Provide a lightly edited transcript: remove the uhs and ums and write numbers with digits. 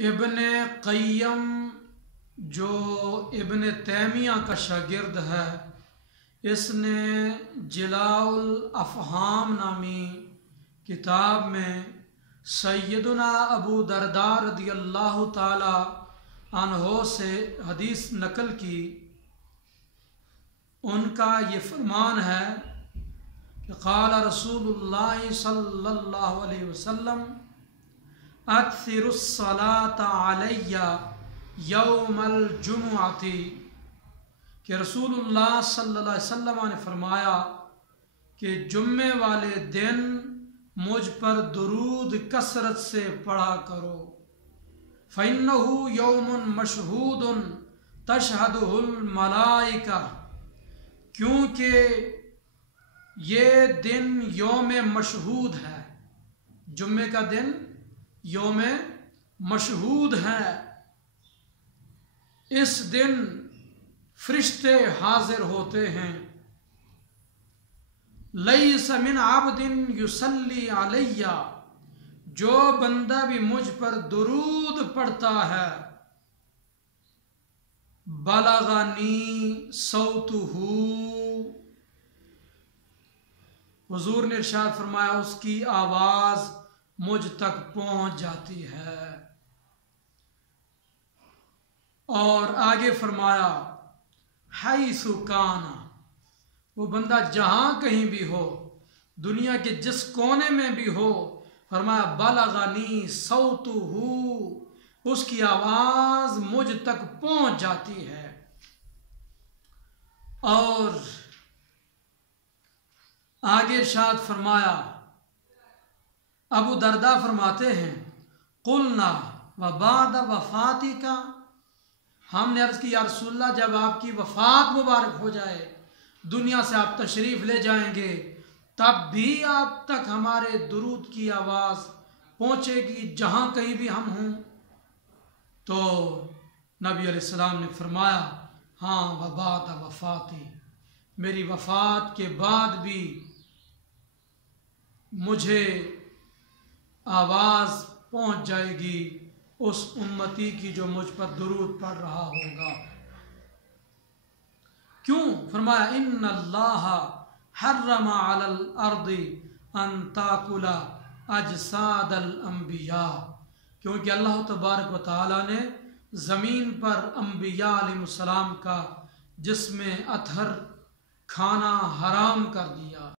ابن قیم جو ابن تیمیہ کا شاگرد ہے، اس نے جلاء الافہام نامی کتاب میں سیدنا ابو درداء رضی اللہ تعالی عنہ سے حدیث نقل کی۔ ان کا یہ فرمان ہے کہ قال رسول اللہ صلی اللہ علیہ وسلم اکثر الصلاۃ علی یوم الجمعۃ، کہ رسول اللہ صلی اللہ علیہ وسلم نے فرمایا کہ جمعے والے دن مجھ پر درود کثرت سے پڑھا کرو، فإنہ یوم مشہود تشہدہ الملائکہ، کیونکہ یہ دن یوم مشہود ہے، جمعے کا دن یوم مشہود ہے، اس دن فرشتے حاضر ہوتے ہیں۔ لیس من عبد یصلی علی، جو بندہ بھی مجھ پر درود پڑھتا ہے، بلغنی صوتہ، حضور نے ارشاد فرمایا اس کی آواز مجھ تک پہنچ جاتی ہے۔ اور آگے فرمایا حیث کان، وہ بندہ جہاں کہیں بھی ہو، دنیا کے جس کونے میں بھی ہو، فرمایا بلغنی صوتہ، اس کی آواز مجھ تک پہنچ جاتی ہے۔ اور آگے ارشاد فرمایا، ابو درداء فرماتے ہیں قلنا وبعد وفاتک، ہم نے عرض کی یا رسول اللہ جب آپ کی وفات مبارک ہو جائے، دنیا سے آپ تشریف لے جائیں گے، تب بھی آپ تک ہمارے درود کی آواز پہنچے گی جہاں کہیں بھی ہم ہوں؟ تو نبی علیہ السلام نے فرمایا ہاں وبعد وفاتی، میری وفات کے بعد بھی مجھے آواز پہنچ جائے گی اس امتی کی جو مجھ پر درود پڑھ رہا ہوگا۔ کیوں؟ فرمایا ان اللہ حرم علی الارض ان تاکل اجساد الانبیاء، کیونکہ اللہ تبارک و تعالی نے زمین پر انبیاء علیہ السلام کا جسم اطہر کھانا حرام کر دیا۔